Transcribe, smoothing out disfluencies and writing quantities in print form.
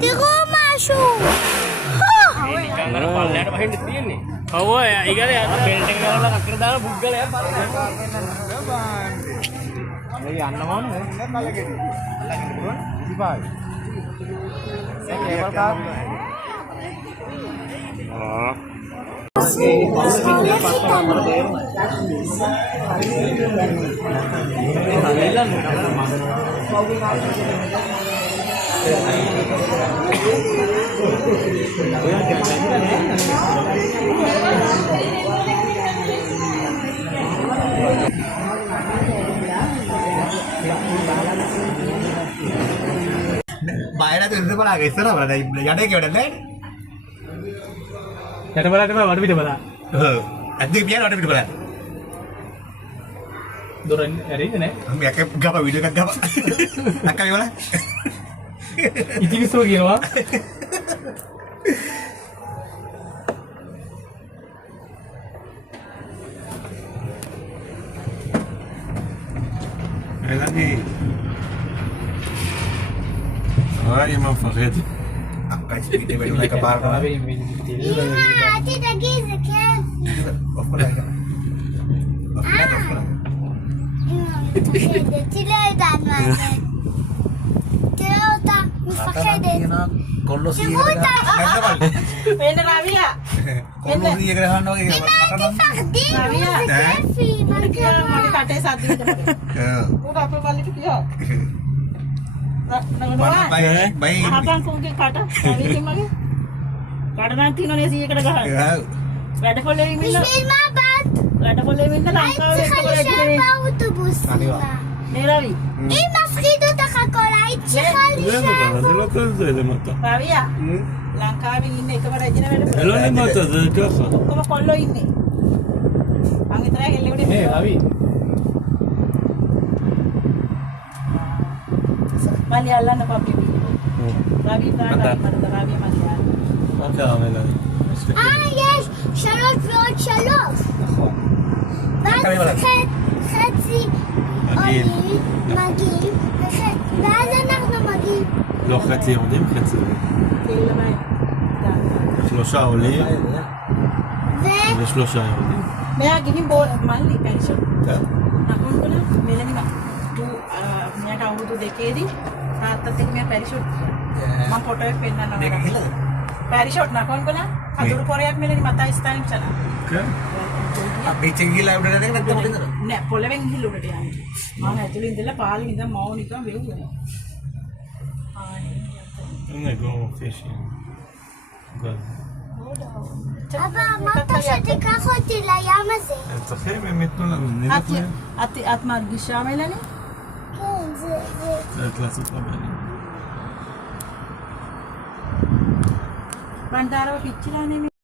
תראו משהו! Bayar itu itu malah geser apa? Ada yang ada lain? Ada video bala. Ada biar ada video mana? Doran hari ini nih. Ya kayak gapa video kan gapa? Nak kami mana? Itu bisa gini wah. لاني هاي ما مفخد Apa sih video video naik ke bar? אמא, אל תדאגי, זה כיף. אמא מפחדת, היא לא יודעת מה זה. תראה אותה, מפחדת. תראו אותה! Ven Rabia. Kalau dia kena nak אמא, אל תפחדי, זה כיפי, מה Dia קרה? mau dikatain satu itu. Udah apa balik dia? baik baik. Apa kong ke kata? Ini mage. Karena तीनों ने ये करा है. Ada boleh minta. בשביל מה באת? Ada boleh minta היית langkah צריכה להישאר באוטובוס, אמא. nih Rabi. אם מפחיד אותך הכל, היית צריכה זה להישאר. זה לא כזה למטה. Rabia. Langkah ini ekbar aja na זה לא למטה, זה ככה. Como kollo ini. Ang itra ke lewe Eh, Ravi. Bali Allah na papi. Rabi ta Rabi Malia. מה קרה מלאי? יש 3 ועוד 3. נכון. ואז חצי עולים, מגיעים, ואז אנחנו מגיעים. לא, חצי יורדים, חצי עולים. שלושה עולים ושלושה יורדים. Maya gini bo mali pension. Nakon ko na melani ma. Tu maya tahu tu dekedi. Saat tadi maya parachute. Mam photo ek penna na. Parachute nakon ko na. Adur pore ek melani mata istayim chala. כן. Beach gila udah ada kan tempat itu. Ne poleven hillu කට යන්නේ. මම ඇතුළේ ඉඳලා පාළේ ඉඳන් මව නිකන් වෙව්වා. הנה go fishing. Good. אבא, אמרת שתיקח אותי לים הזה. הם צריכים, הם ייתנו לנו, נראה להם. את מרגישה מלני? כן, זה... צריך לעשות רבנים. බණ්ඩාරව පිච්චිලා නෙමෙයි.